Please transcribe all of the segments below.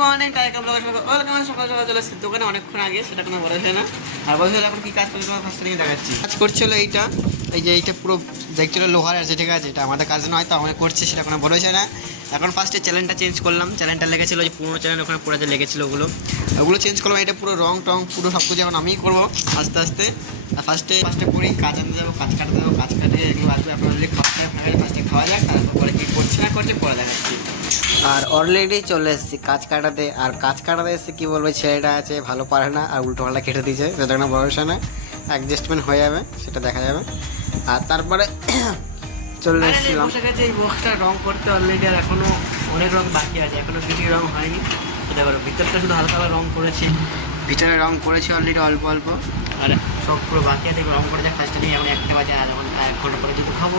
Morning টাইকা ব্লগে welcome. সকাল সকাল চলে এসেছি দোকানে অনেকক্ষণ আগে, সেটা কোনো বলা যায় না। আর বলতে হলে এখন কী কাজ করছে তোমার ফার্স্ট দেখাচ্ছি। কাজ করছিল এইটা, এই যে এইটা পুরো দেখছিল লোহার আছে, ঠিক আছে, এটা আমাদের কাজ নয় তো আমরা করছি, সেটা কোনো বলা যায় না। এখন ফার্স্টে চ্যানেলটা চেঞ্জ করলাম, চ্যানেলটা লেগেছিলো যে পুরোনো চ্যানেল ওখানে পুরো লেগেছিলো, ওগুলো চেঞ্জ করলাম। এটা পুরো রং টং পুরো সব কিছু এখন আমিই করবো আস্তে আস্তে। আর ফার্স্টে করি কাজ আনতে যাবো, কাজ কাটতে যাবো, কাজ কাটে এগুলো আসবে আপনারা যদি ফার্স্টে খাওয়া যাক, তারপরে কী করছি না করছে পরে দেখাচ্ছি। আর অলরেডি চলে এসেছি কাজ কাটাতে, আর কাজ কাটাতে এসেছি কী বলবো, ছেলেটা আছে ভালো পারে না আর উল্টো পাল্টা কেটে দিয়েছে, সেটা কোনো ভরসা না, অ্যাডজাস্টমেন্ট হয়ে যাবে সেটা দেখা যাবে। আর তারপরে চলে এসেছিলাম এই বক্সটা রং করতে অলরেডি, আর এখনও অনেক রং বাকি আছে, এখনও কিছু রং হয়নি। সেটা করো ভিতরটা শুধু হালকা হালকা রং করেছি, ভিতরে রং করেছি অলরেডি অল্প অল্প, আর সব পুরো বাকি আছে রং করে যায়। ফার্স্টে নিয়ে এখন 1টা বাজে, আর এখন 1 ঘন্টা পরে যদি খাবো,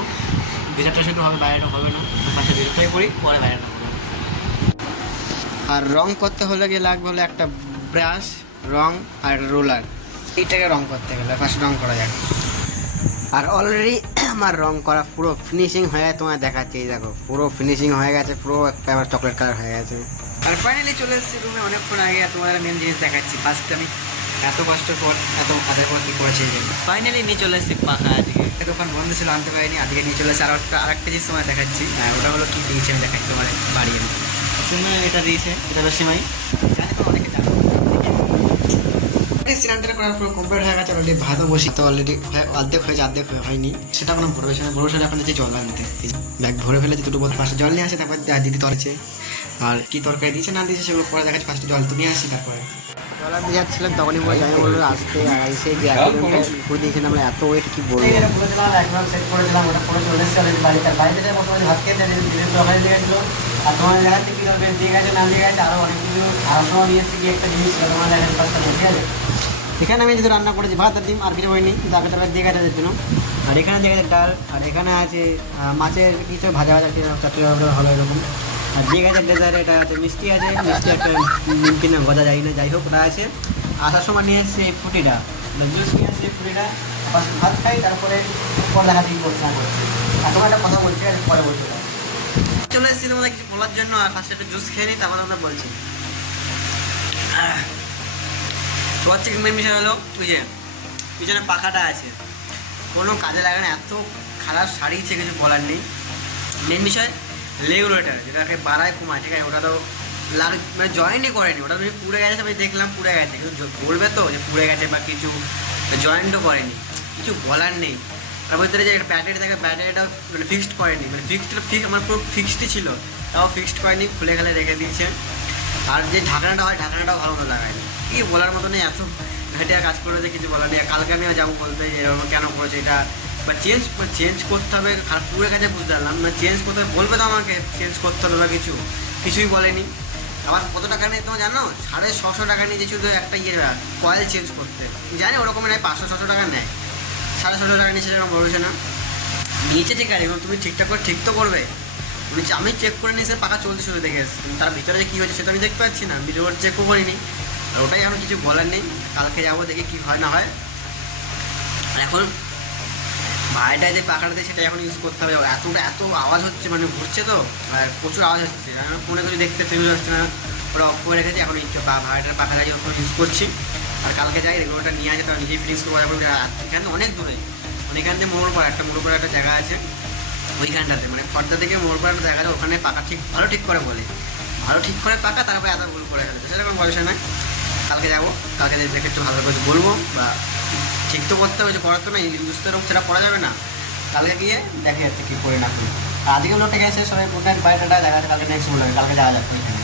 ভিতরটা শুধু হবে, বাইরেটা হবে না। ফার্স্টে ভিতরটাই করি, পরে বাইরেটা হবে। আর রং করতে হলে গিয়ে লাগবে হলো একটা ব্রাশ, রং আর রোলার। এইটাকে রং করতে গেলে ফার্স্ট রং করা যায়। আর অলরেডি আমার রং করা পুরো ফিনিশিং হয়ে গেছে, তোমায় দেখাচ্ছি। এই দেখো পুরো ফিনিশিং হয়ে গেছে, পুরো একটা আবার চকলেট কালার হয়ে গেছে। আর ফাইনালি চলে এসেছি রুমে অনেকক্ষণ আগে, আর তোমাদের মেন জিনিস দেখাচ্ছি। ফার্স্টে আমি এত কষ্টের পর এত কাজের পর কী করেছি, ফাইনালি নিয়ে চলে এসেছি পাখা। আজকে দোকান বন্ধ ছিল, আনতে পারিনি, আজকে নিয়ে চলে এসেছি। আর আরেকটা জিনিস তোমায় দেখাচ্ছি, ওটা হলো কী দিয়েছে আমি দেখাচ্ছি তোমার বাড়ি। তুমি এটা দিয়েছে, এটা রসিমাই অনেকে সিলিন্ডার করার পর কমপ্লিট হয়ে গেছে। অলরেডি ভাতও বসি তো অলরেডি অর্ধেক হয়েছে, অর্ধেক হয়নি, সেটা কোনো বড় বিষয় না। বড় বিষয় এখন যে জল আনতে ব্যাগ ভরে ফেলেছে, দুটো বোতল পাশে জল নিয়ে আসে, তারপর দিদি তরছে। আর কী তরকারি দিয়েছে না দিয়েছে সেগুলো পরে দেখাচ্ছে। ফার্স্টে জল তো নিয়ে আসি, তারপরে জল দিয়ে যাচ্ছিলাম, তখনই বলে আমি বললো আসতে। আর এসে যে করে দিয়েছিলাম আমরা, এত ওয়েট কী বলবো, একবার সেট করে দিলাম, ওটা পুরো চলে এসেছে অলরেডি বাড়িতে। বাড়িতে যাই মোটামুটি ভাত খেতে তরকারি দিয়ে গেছিলো। আর তোমার দেখাচ্ছে কী তরকারি দিয়ে গেছে না দিয়ে গেছে, আরও অনেক কিছু। আর তোমার নিয়ে এসেছি কি একটা জিনিস তোমার দেখাচ্ছে পাঁচটা, ঠিক আছে। এখানে আমি যদি রান্না করেছি ভাত আর ডিম, আর কিছু হয়নি, কিন্তু আগে তরকারি দিয়ে গেছে জন্য। আর এখানে দিয়ে গেছে ডাল, আর এখানে আছে মাছের কিছু ভাজা ভাজা চাটনি হলো এরকম। আর দিয়ে গেছে ডেজার্ট, এটা আছে মিষ্টি, আছে মিষ্টি একটা নিমকি না গজা যায় না, যাই হোক ওটা আছে। আসার সময় নিয়ে এসেছে এই ফুটিটা, জুস নিয়ে এসেছে এই ফুটিটা। ফার্স্ট ভাত খাই, তারপরে পরে দেখা দিয়ে করছে না করছে। আর তোমার একটা কথা বলছি, আর পরে বলতে চলে এসেছি তোমাদের কিছু বলার জন্য। আর ফার্স্টে একটা জুস খেয়ে নিই, তারপর আমরা বলছি। তো হচ্ছে মেন বিষয় হলো ওই যে পিছনে পাখাটা আছে, কোনো কাজে লাগে না, এত খারাপ সারিয়েছে কিছু বলার নেই। মেন বিষয় রেগুলেটার, যেটাকে বাড়ায় কমায়, ঠিক আছে, ওটা তো মানে জয়েন্টই করেনি, ওটা তুমি পুড়ে গেছে, আমি দেখলাম পুড়ে গেছে, কিন্তু বলবে তো যে পুড়ে গেছে বা কিছু, জয়েন্টও করেনি, কিছু বলার নেই। তার ভিতরে যে একটা ব্যাটারি থাকে, ব্যাটারিটাও মানে ফিক্সড করেনি, মানে আমার পুরো ফিক্সডই ছিল, তাও ফিক্সড করেনি, খুলে খেলে রেখে দিয়েছে। আর যে ঢাকনাটা হয়, ঢাকনাটাও ভালো মতো লাগায়নি। কি বলার মতো নেই, এত ঘেটে কাজ করেছে, কিছু বলার নেই। কালকে আমি যাবো বলতে এরকম কেন করেছে এটা, বা চেঞ্জ করতে হবে, খারাপ পুরো কাছে বুঝতে পারলাম না, চেঞ্জ করতে হবে বলবে তো আমাকে, চেঞ্জ করতে হবে বা কিছুই বলেনি। আবার কত টাকা নেই তোমার জানো, 650 টাকা নিয়েছে শুধু একটা কয়েল চেঞ্জ করতে, জানি ওরকম নেয় 500-600 টাকা নেয়, 650 টাকা নিয়েছে, এরকম বলছে না নিচে, ঠিক আছে, এবং তুমি ঠিকঠাক করে ঠিক তো করবে। আমি চেক করে নিয়েছি পাকা চলতে শুরু দেখে এসেছি, তার ভিতরে যে কী হয়েছে সেটা আমি দেখতে পাচ্ছি না, ভিডিও চেকও করিনি। আর ওটাই এখন কিছু বলার নেই, কালকে যাবো দেখি কী হয় না হয়। এখন ভাইটায় যে পাখাটা দিয়ে সেটা এখন ইউজ করতে হবে। এত আওয়াজ হচ্ছে, মানে ঘুরছে তো, আর প্রচুর আওয়াজ হচ্ছে, ফোনে কিছু দেখতে ইউজ হচ্ছে না, ওরা অফ করে রেখেছি। এখন ভাইটার পাখাটা যখন ইউজ করছি, আর কালকে যাই রেগুলারটা নিয়ে আসে, তারা নিজেই ফিনিশ করবো। এখানে অনেক দূরে, মানে এখান থেকে মোড়পাড়া একটা জায়গা আছে, ওইখানটাতে মানে খড়দা থেকে মোড়পাড়া একটা জায়গা আছে, ওখানে পাখা ভালো ঠিক করে বলে, ভালো ঠিক করে পাকা, তারপরে এত ভুল করে ফেলেছে, সেরকম বয়স না। কালকে যাবো, কালকে দেখে একটু ভালো করে বলবো, বা ঠিক তো করতে হবে, করার তো না, ইউজ তো এরকম সেটা করা যাবে না। কালকে গিয়ে দেখে যাচ্ছে কী করে না করি। আজকে লোকটা গেছে, সবাই কোথায় বাইরেটা দেখা যাচ্ছে, কালকে নেক্সট বলবে, কালকে যাওয়া যাচ্ছে এখানে।